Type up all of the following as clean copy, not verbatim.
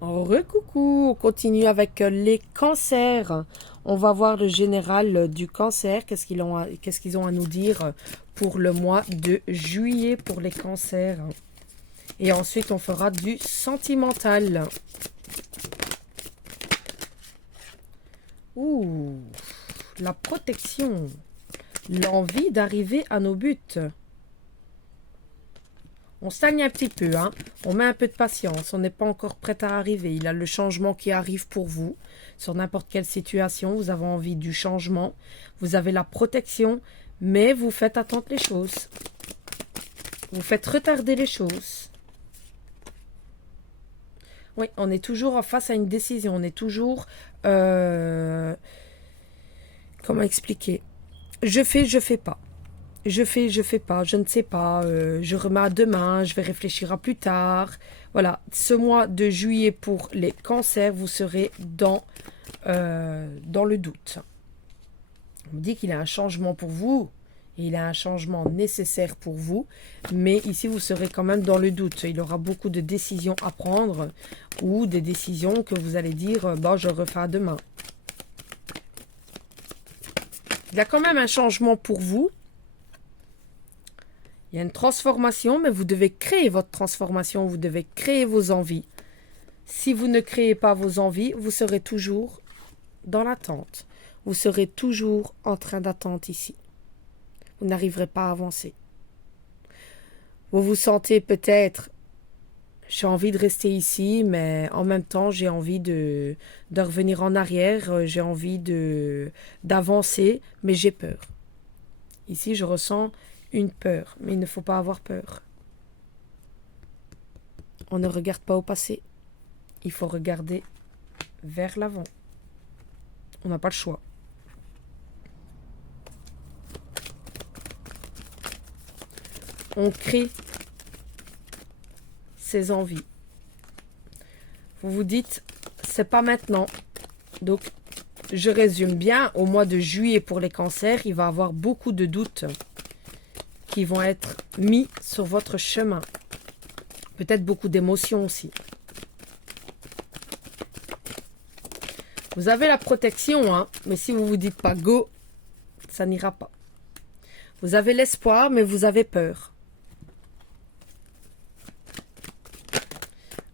Recoucou, on continue avec les cancers. On va voir le général du cancer, qu'est-ce qu'ils ont à nous dire pour le mois de juillet pour les cancers. Et ensuite, on fera du sentimental. Ouh, la protection, l'envie d'arriver à nos buts. On stagne un petit peu, hein. On met un peu de patience, on n'est pas encore prêt à arriver. Il y a le changement qui arrive pour vous. Sur n'importe quelle situation, vous avez envie du changement. Vous avez la protection, mais vous faites attendre les choses. Vous faites retarder les choses. Oui, on est toujours face à une décision. On est toujours... comment expliquer? Je fais pas. Je fais pas, je ne sais pas, je remets à demain, je vais réfléchir à plus tard. Voilà, ce mois de juillet pour les cancers, vous serez dans le doute. On me dit qu'il y a un changement pour vous, et il y a un changement nécessaire pour vous, mais ici vous serez quand même dans le doute. Il y aura beaucoup de décisions à prendre, ou des décisions que vous allez dire, bon, je refais à demain. Il y a quand même un changement pour vous. Il y a une transformation, mais vous devez créer votre transformation, vous devez créer vos envies. Si vous ne créez pas vos envies, vous serez toujours dans l'attente. Vous serez toujours en train d'attendre ici. Vous n'arriverez pas à avancer. Vous vous sentez peut-être, j'ai envie de rester ici, mais en même temps, j'ai envie de revenir en arrière, j'ai envie d'avancer, mais j'ai peur. Ici, je ressens une peur, mais il ne faut pas avoir peur. On ne regarde pas au passé. Il faut regarder vers l'avant. On n'a pas le choix. On crée ses envies. Vous vous dites, c'est pas maintenant. Donc, je résume bien, au mois de juillet pour les cancers, il va y avoir beaucoup de doutes qui vont être mis sur votre chemin. Peut-être beaucoup d'émotions aussi. Vous avez la protection, hein, mais si vous vous dites pas go, ça n'ira pas. Vous avez l'espoir, mais vous avez peur.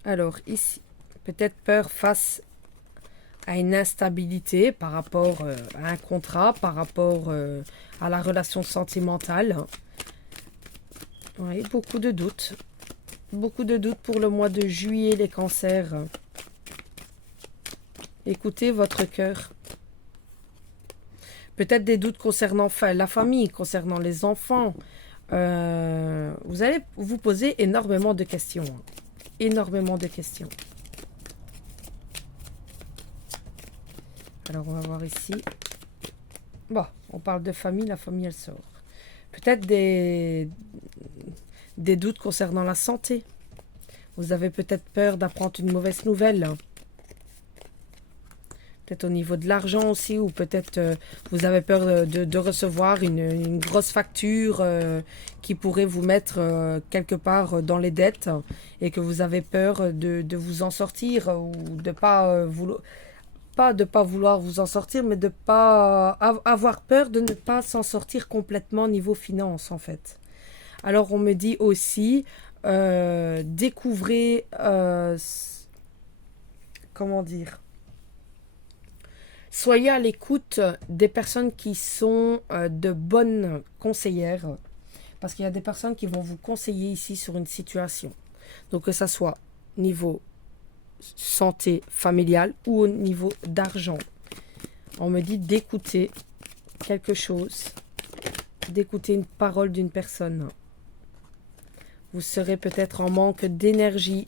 Alors ici, peut-être peur face à une instabilité par rapport à un contrat, par rapport à la relation sentimentale. Oui, beaucoup de doutes. Beaucoup de doutes pour le mois de juillet, les cancers. Écoutez votre cœur. Peut-être des doutes concernant la famille, concernant les enfants. Vous allez vous poser énormément de questions. Énormément de questions. Alors, on va voir ici. Bon, on parle de famille, la famille, elle sort. Peut-être des doutes concernant la santé. Vous avez peut-être peur d'apprendre une mauvaise nouvelle. Peut-être au niveau de l'argent aussi, ou peut-être vous avez peur de recevoir une grosse facture qui pourrait vous mettre quelque part dans les dettes et que vous avez peur de vous en sortir ou de pas vouloir vous en sortir, mais de pas avoir peur de ne pas s'en sortir complètement niveau finance en fait. Alors on me dit aussi découvrez comment dire. Soyez à l'écoute des personnes qui sont de bonnes conseillères, parce qu'il y a des personnes qui vont vous conseiller ici sur une situation. Donc que ça soit niveau santé familiale ou au niveau d'argent. On me dit d'écouter quelque chose, d'écouter une parole d'une personne. Vous serez peut-être en manque d'énergie.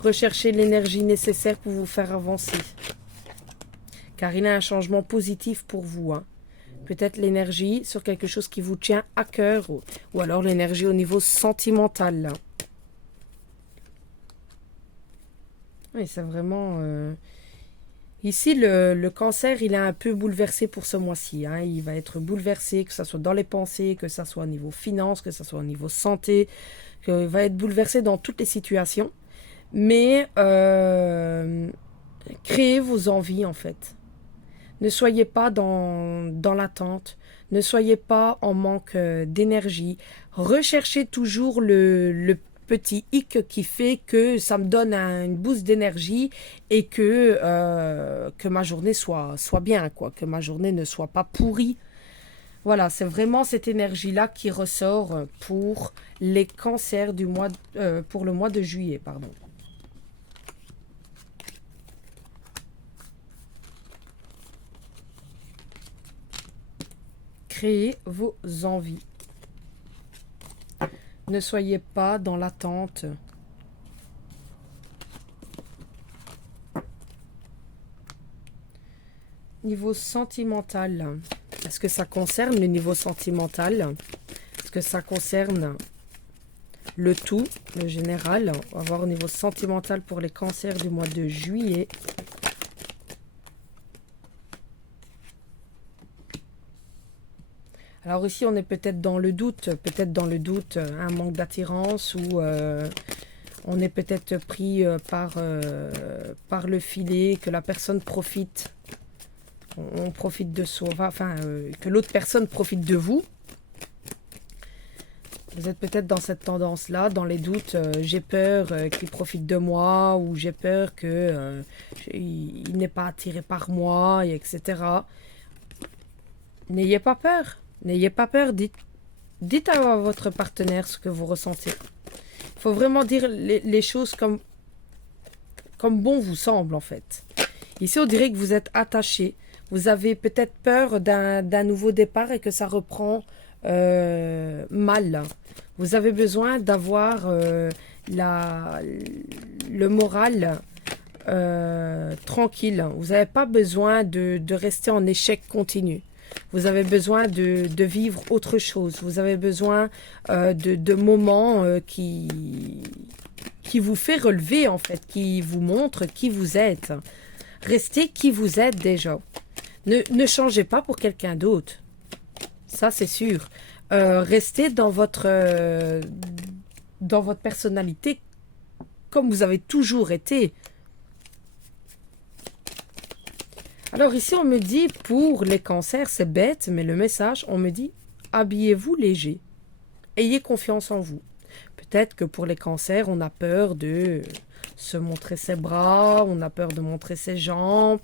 Recherchez l'énergie nécessaire pour vous faire avancer. Car il y a un changement positif pour vous. Hein. Peut-être l'énergie sur quelque chose qui vous tient à cœur. Ou alors l'énergie au niveau sentimental. Là. Oui, c'est vraiment... Ici, le cancer, il est un peu bouleversé pour ce mois-ci. Hein. Il va être bouleversé, que ce soit dans les pensées, que ce soit au niveau finance, que ce soit au niveau santé. Il va être bouleversé dans toutes les situations. Mais créez vos envies en fait. Ne soyez pas dans l'attente. Ne soyez pas en manque d'énergie. Recherchez toujours le petit hic qui fait que ça me donne une boost d'énergie et que ma journée soit bien, quoi. Que ma journée ne soit pas pourrie. Voilà, c'est vraiment cette énergie-là qui ressort pour les cancers pour le mois de juillet, pardon. Créez vos envies. Ne soyez pas dans l'attente. Niveau sentimental, est-ce que ça concerne le niveau sentimental? Est-ce que ça concerne le tout, le général? On va voir au niveau sentimental pour les cancers du mois de juillet. Alors ici, on est peut-être dans le doute, un manque d'attirance ou on est peut-être pris par le filet, que la personne profite. On profite de soi, enfin, que l'autre personne profite de vous. Vous êtes peut-être dans cette tendance-là, dans les doutes, j'ai peur qu'il profite de moi, ou j'ai peur qu'il n'est pas attiré par moi, et etc. N'ayez pas peur. N'ayez pas peur, dites à votre partenaire ce que vous ressentez. Il faut vraiment dire les choses comme bon vous semble en fait. Ici, on dirait que vous êtes attaché. Vous avez peut-être peur d'un nouveau départ et que ça reprend mal. Vous avez besoin d'avoir le moral tranquille. Vous n'avez pas besoin de rester en échec continu. Vous avez besoin de vivre autre chose. Vous avez besoin de moments qui vous fait relever, en fait, qui vous montre qui vous êtes. Restez qui vous êtes déjà. Ne changez pas pour quelqu'un d'autre. Ça, c'est sûr. Restez dans votre personnalité comme vous avez toujours été. Alors ici, on me dit, pour les cancers, c'est bête, mais le message, on me dit, habillez-vous léger. Ayez confiance en vous. Peut-être que pour les cancers, on a peur de se montrer ses bras, on a peur de montrer ses jambes.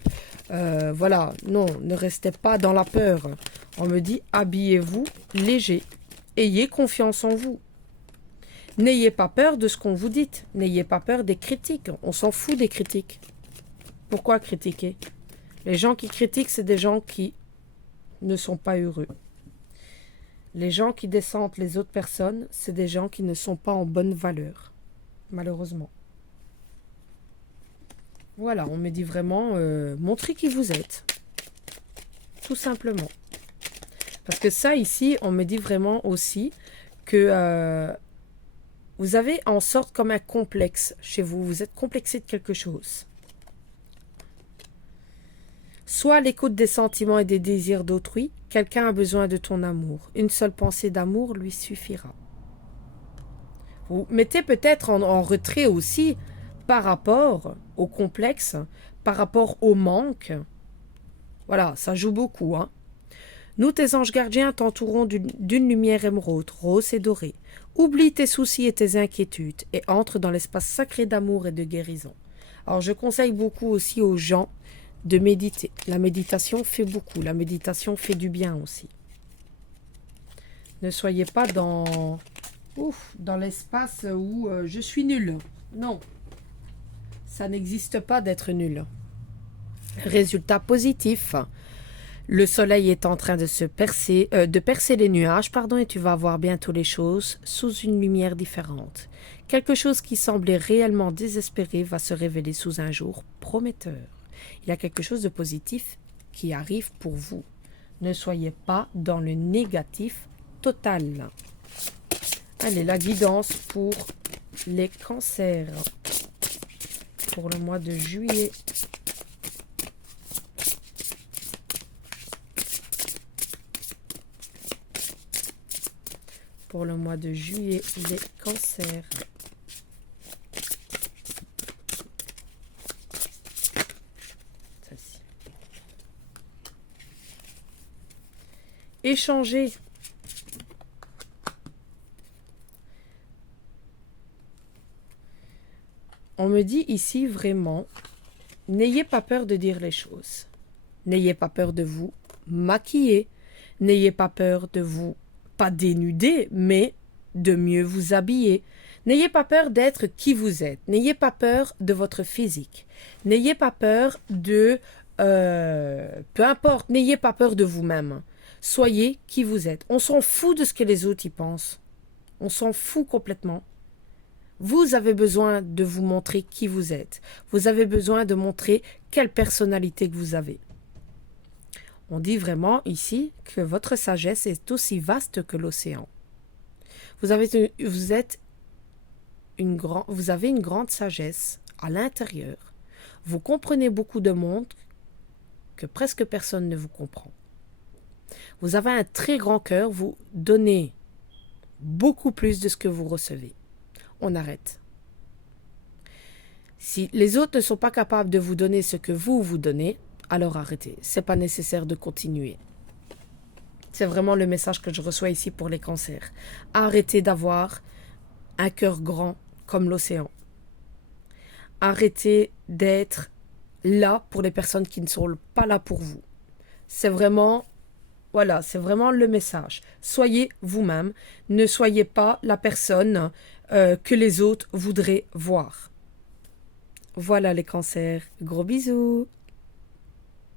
Voilà, non, ne restez pas dans la peur. On me dit, habillez-vous léger. Ayez confiance en vous. N'ayez pas peur de ce qu'on vous dit. N'ayez pas peur des critiques. On s'en fout des critiques. Pourquoi critiquer? Les gens qui critiquent, c'est des gens qui ne sont pas heureux. Les gens qui descendent les autres personnes, c'est des gens qui ne sont pas en bonne valeur, malheureusement. Voilà, on me dit vraiment, montrez qui vous êtes. Tout simplement. Parce que ça, ici, on me dit vraiment aussi que vous avez en sorte comme un complexe chez vous. Vous êtes complexé de quelque chose. Soit à l'écoute des sentiments et des désirs d'autrui, quelqu'un a besoin de ton amour. Une seule pensée d'amour lui suffira. Vous mettez peut-être en retrait aussi par rapport au complexe, par rapport au manque. Voilà, ça joue beaucoup. Hein. Nous, tes anges gardiens, t'entourons d'une lumière émeraude, rose et dorée. Oublie tes soucis et tes inquiétudes et entre dans l'espace sacré d'amour et de guérison. Alors, je conseille beaucoup aussi aux gens de méditer. La méditation fait beaucoup. La méditation fait du bien aussi. Ne soyez pas dans l'espace où je suis nul. Non. Ça n'existe pas d'être nul. Résultat positif. Le soleil est en train de percer les nuages, et tu vas voir bientôt les choses sous une lumière différente. Quelque chose qui semblait réellement désespéré va se révéler sous un jour prometteur. Il y a quelque chose de positif qui arrive pour vous. Ne soyez pas dans le négatif total. Allez, la guidance pour les cancers pour le mois de juillet. Pour le mois de juillet, les cancers. échangez. On me dit ici vraiment, n'ayez pas peur de dire les choses. N'ayez pas peur de vous maquiller. N'ayez pas peur de vous, pas dénuder, mais de mieux vous habiller. N'ayez pas peur d'être qui vous êtes. N'ayez pas peur de votre physique. N'ayez pas peur de... peu importe, n'ayez pas peur de vous-même. Soyez qui vous êtes. On s'en fout de ce que les autres y pensent. On s'en fout complètement. Vous avez besoin de vous montrer qui vous êtes. Vous avez besoin de montrer quelle personnalité que vous avez. On dit vraiment ici que votre sagesse est aussi vaste que l'océan. Vous avez une grande sagesse à l'intérieur. Vous comprenez beaucoup de monde que presque personne ne vous comprend. Vous avez un très grand cœur, vous donnez beaucoup plus de ce que vous recevez. On arrête. Si les autres ne sont pas capables de vous donner ce que vous donnez, alors arrêtez. C'est pas nécessaire de continuer. C'est vraiment le message que je reçois ici pour les cancers. Arrêtez d'avoir un cœur grand comme l'océan. Arrêtez d'être là pour les personnes qui ne sont pas là pour vous. C'est vraiment, voilà, c'est vraiment le message. Soyez vous-même. Ne soyez pas la personne que les autres voudraient voir. Voilà les cancers. Gros bisous.